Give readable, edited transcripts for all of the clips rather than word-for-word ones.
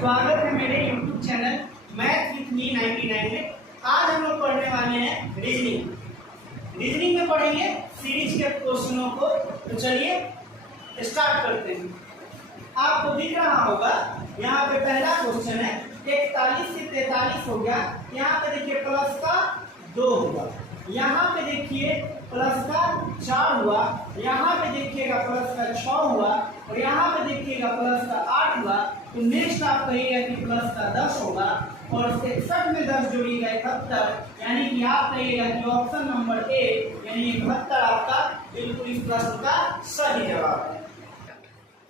स्वागत है मेरे YouTube channel math with me 99 में। आज हम लोग पढ़ने वाले हैं रीजनिंग में पढ़ेंगे सीरीज के क्वेश्चनों को। तो चलिए स्टार्ट करते हैं। आपको दिख रहा होगा यहाँ पे पहला क्वेश्चन है 41 से 43 हो गया। यहाँ पे देखिए प्लस का 2 हुआ, यहाँ पे देखिए प्लस का 4 हुआ, यहाँ पे देखिएगा प्लस का 6 हुआ और यहाँ पे देखिएगा प्लस का 8 हुआ। तो नेक्स्ट आप कहिएगा कि प्लस का 10 होगा और 61 में 10 जोड़िएगा 71, यानी कि आप कहिएगा कि ऑप्शन नंबर ए यानी 71 आपका बिल्कुल इस प्रश्न का सही जवाब है।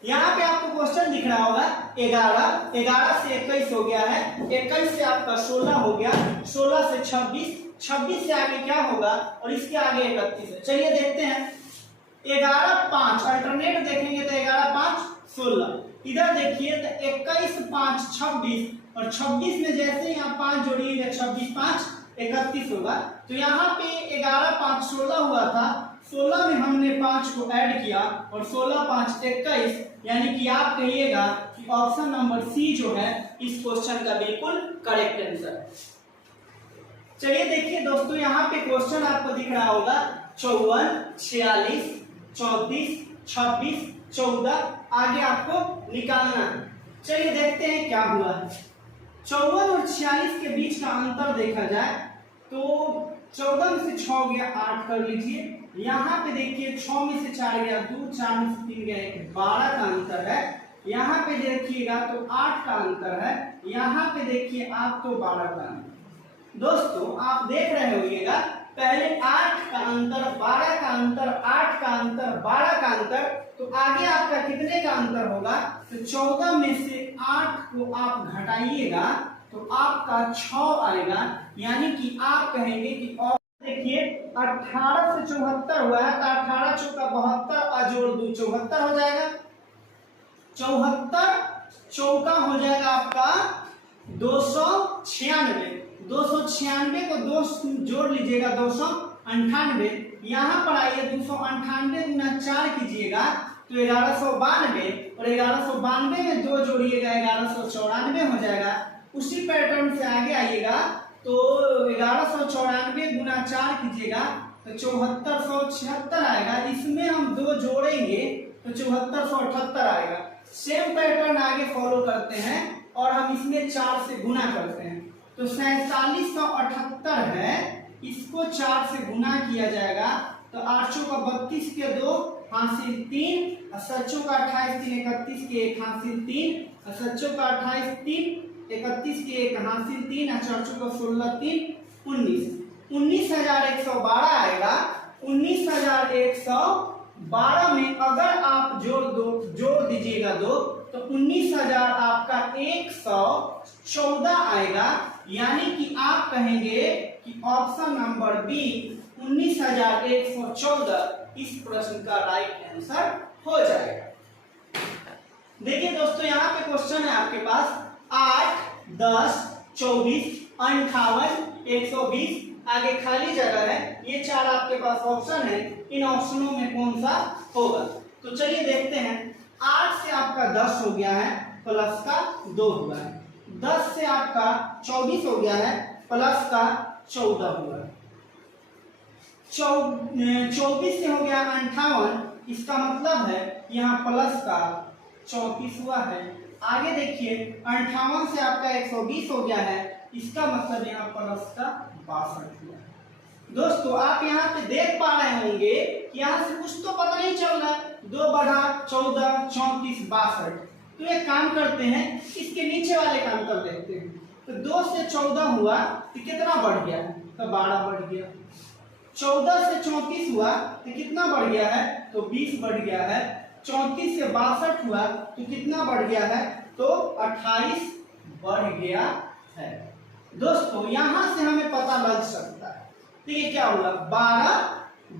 यहाँ पे आपको क्वेश्चन दिख रहा होगा 11 से 21 हो गया है, 21 से आपका 16 हो गया, 16 से 26, 26 से आगे क्या होगा और इसके आगे 31 है। चलिए देखते हैं 11 5 अल्टरनेट देखेंगे तो 11 5 16, इधर देखिए तो 21 5 26 और 26 में जैसे यहाँ 5 जोड़िएगा 26 5 31 होगा। तो यहाँ पे 11 5 16 हुआ था, 16 में हमने 5 को ऐड किया और 16 5 21, यानी कि आप कहिएगा कि ऑप्शन नंबर सी जो है इस क्वेश्चन का बिल्कुल करेक्ट आंसर है। चलिए देखिए दोस्तों, यहाँ पे क्वेश्चन आपको दिख रहा होगा 54 46 34 26 14, आगे आपको निकालना है। चलिए देखते हैं क्या हुआ है। 54 और 46 के बीच का अंतर देखा जाए तो 14 में से 6 गया 8 कर लीजिए, यहाँ पे देखिए 6 में से 4 गया 2, 4 में से 3 गया 1, 12 का अंतर है। यहाँ पे देखिएगा तो 8 का अंतर है, यहाँ पे देखिए आप तो 12 का अंतर। दोस्तों आप देख रहे होइएगा पहले 8 का अंतर 12 का अंतर 8 का अंतर 12 का अंतर, तो आगे आपका कितने का अंतर होगा? तो 14 में से 8 को आप घटाइएगा तो आपका 6 आएगा, यानी कि आप कहेंगे कि और देखिए 18 से 74 हुआ है तो 18 चौका 72 अजोड़ 2 74 हो जाएगा, 74 चौका हो जाएगा आपका 296, 296 को 2 जोड़ लीजिएगा 298, यहाँ पर आइए 298 गुना 4 कीजिएगा तो 1192 और 1192 में 2 जोड़िएगा 1194 हो जाएगा। उसी पैटर्न से आगे आइएगा तो 1194 गुना 4 कीजिएगा तो 7476 आएगा, इसमें हम 2 जोड़ेंगे तो 7478 आएगा। सेम पैटर्न आगे फॉलो करते हैं और हम इसमें 4 से गुना करते हैं तो 4778 है, इसको 4 से गुना किया जाएगा तो 8 का 32 के 2 हासिल 3, 7 का 28 3 31 के 1 हासिल 3, 7 का 28 3 31 के 1 हासिल 3, 4 का 16 3 19, 19112 आएगा। 19112 में अगर आप जोड़ दीजिएगा 2 तो 19000 आपका 114 आएगा, यानी कि आप कहेंगे कि ऑप्शन नंबर बी 19114 इस प्रश्न का राइट आंसर हो जाएगा। देखिए दोस्तों, यहाँ पे क्वेश्चन है आपके पास 8 10 24 58 120, आगे खाली जगह है, ये 4 आपके पास ऑप्शन है, इन ऑप्शनों में कौन सा होगा? तो चलिए देखते हैं। 8 से आपका 10 हो गया है, प्लस का 2 हुआ है, 10 से आपका 24 हो गया है, प्लस का 14 हुआ है, 24 से हो गया 58, इसका मतलब है यहाँ प्लस का 34 हुआ है। आगे देखिए 58 से आपका 120 हो गया है, इसका मतलब यहाँ प्लस का 62 हुआ है। दोस्तों आप यहाँ पे देख पा रहे होंगे कि यहाँ से कुछ तो पता नहीं चल रहा है, 2 बढ़ा 14 34 62। तो एक काम करते हैं, इसके नीचे वाले का अंतर देखते हैं। तो 2 से 14 हुआ तो कितना बढ़ गया है? तो 12 बढ़ गया। 14 से 34 हुआ तो कितना बढ़ गया है? तो 20 बढ़ गया है। 34 से 62 हुआ तो कितना बढ़ गया है? तो 28 बढ़ गया है। दोस्तों यहाँ से हमें पता लग सकता है, तो ये क्या होगा? 12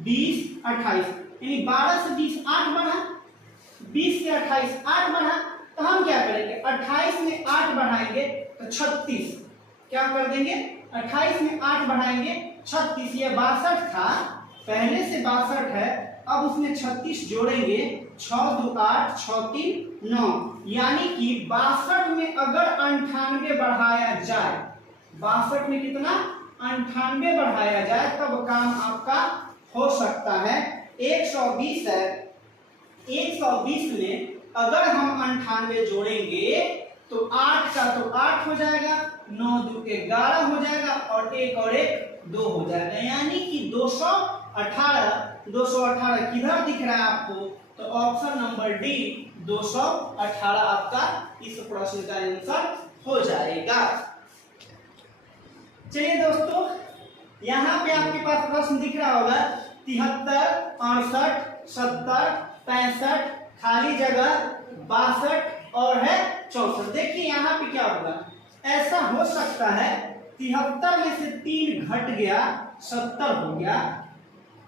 20 28, यानी 12 से 20 8 बढ़ा, 20 से 28 8 बढ़ा, तो हम क्या करेंगे? 28 में 8 बढ़ाएंगे तो 36, क्या कर देंगे? 28 में 8 बढ़ाएंगे 36, ये 62 था, पहले से 62 है, अब उसमें 36 जोड़ेंगे, 6 2 8 6 3 9, यानी कि 62 में अगर 98 बढ़ाया जाए, 62 में कितना 98 बढ़ाया जाए तब काम आपका हो सकता है। 120 है, 120 में अगर हम 98 जोड़ेंगे तो 8 का तो 8 हो जाएगा, 9 2 के 11 हो जाएगा और 1 और 1 2 हो जाएगा, यानी कि 218। 218 किधर दिख रहा है आपको? तो ऑप्शन नंबर डी 218 आपका इस प्रश्न का आंसर हो जाएगा। चलिए दोस्तों, यहाँ पे आपके पास प्रश्न दिख रहा होगा 73, 68, 70, 65, खाली जगह 62 और है 64। देखिए यहाँ पे क्या होगा, ऐसा हो सकता है 73 में से 3 घट गया 70 हो गया,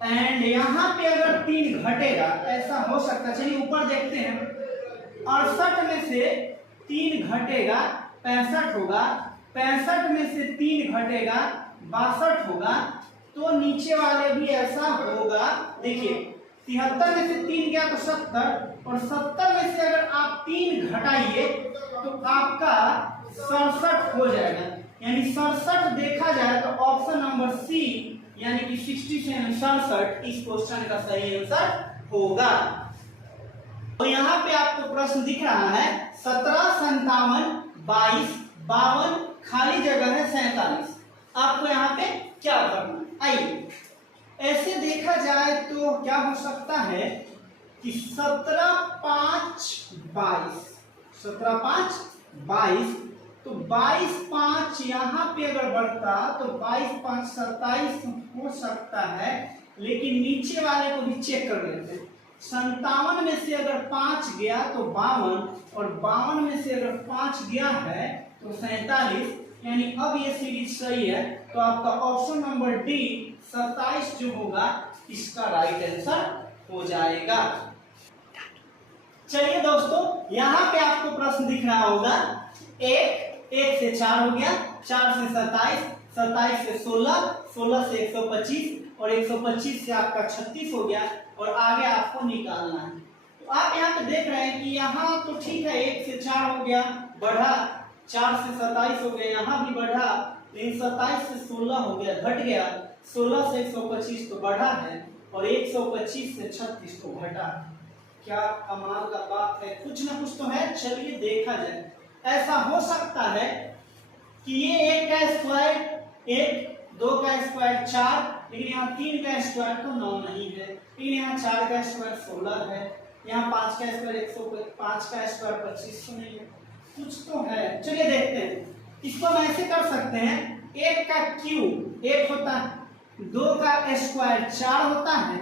एंड यहाँ पे अगर 3 घटेगा ऐसा हो सकता है। चलिए ऊपर देखते हैं, 68 में से 3 घटेगा 65 होगा, 65 में से 3 घटेगा 62 होगा, तो नीचे वाले भी ऐसा होगा। देखिए 73 में से 3 गया तो 70, और 70 में से अगर आप 3 घटाइए तो आपका 67 हो जाएगा, यानी 67 देखा जाए तो ऑप्शन नंबर सी यानी कि 67 इस क्वेश्चन का सही आंसर होगा। तो यहाँ पे आपको प्रश्न दिख रहा है 17, 57, 22, 52, खाली जगह है 47। आपको यहाँ पे क्या करना, आइए ऐसे देखा जाए तो क्या हो सकता है कि 17, 5, 22, 17, 5, 22, तो 22, 5 यहाँ पे अगर बढ़ता तो 22, 5, 27 हो सकता है, लेकिन नीचे वाले को भी चेक कर लेते हैं। 57 में से अगर 5 गया तो 52, और 52 में से अगर 5 गया है तो 47, यानी अब ये सीरीज सही है, तो आपका ऑप्शन नंबर डी 27 जो होगा इसका राइट आंसर हो जाएगा। चलिए दोस्तों, यहाँ पे आपको प्रश्न दिख रहा होगा 1 से 4 हो गया, 4 से 27, 27 से 16, 16 से 125 और 125 से आपका 36 हो गया, और आगे आपको निकालना है। तो आप यहाँ पे देख रहे हैं कि यहाँ तो ठीक है 1 से 4 हो गया, बढ़ा, 4 से 27 हो गया, यहाँ भी बढ़ा, लेकिन 27 से 16 हो गया, घट गया, 16 से 125 तो बढ़ा है, और 125 से 36 तो घटा। क्या कमाल का बात है, कुछ ना कुछ तो है। चलिए देखा जाए, ऐसा हो सकता है कि ये 1 का स्क्वायर 1, 2 का स्क्वायर 4, लेकिन यहाँ 3 का स्क्वायर तो 9 नहीं है, लेकिन यहाँ 4 का स्क्वायर 16 है, यहाँ 5 का स्क्वायर 105 का स्क्वायर 25 तो नहीं है, कुछ तो है। चलिए देखते हैं, इसको हम ऐसे कर सकते हैं, 1 का क्यूब 1 होता है, 2 का स्क्वायर 4 होता है,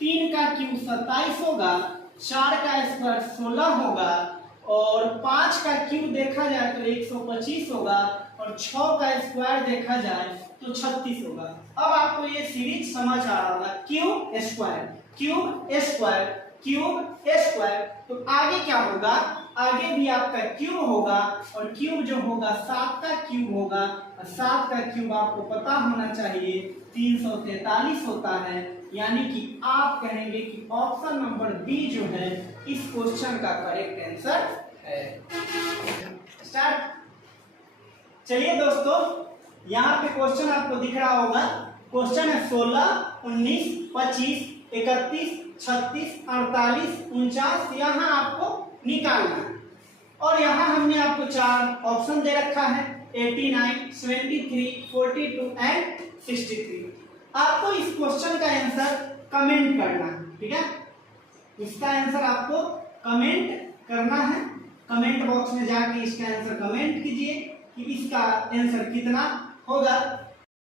3 का क्यूब 27 होगा, 4 का स्क्वायर 16 होगा, और 5 का क्यूब देखा जाए तो 125 होगा, और 6 का स्क्वायर देखा जाए तो 36 होगा। अब आपको ये सीरीज समझ आ रहा होगा, cube square cube square cube square, तो आगे क्या होगा, आगे भी आपका क्यूब होगा, और क्यूब जो होगा 7 का क्यूब होगा, और 7 का क्यूब आपको पता होना चाहिए 343 होता है, यानी कि आप कहेंगे कि ऑप्शन नंबर बी जो है इस क्वेश्चन का करेक्ट आंसर है। स्टार्ट। चलिए दोस्तों, यहाँ पे क्वेश्चन आपको दिख रहा होगा, क्वेश्चन है 16, 19, 25, 31, 36, 48, 49, यहाँ आपको निकालना है, और यहाँ हमने आपको 4 ऑप्शन दे रखा है 89, 73, 42 एंड 63। आपको इस क्वेश्चन का आंसर कमेंट करना है, ठीक है, इसका आंसर आपको कमेंट करना है। कमेंट बॉक्स में जाके इसका आंसर कमेंट कीजिए कि इसका आंसर कितना होगा।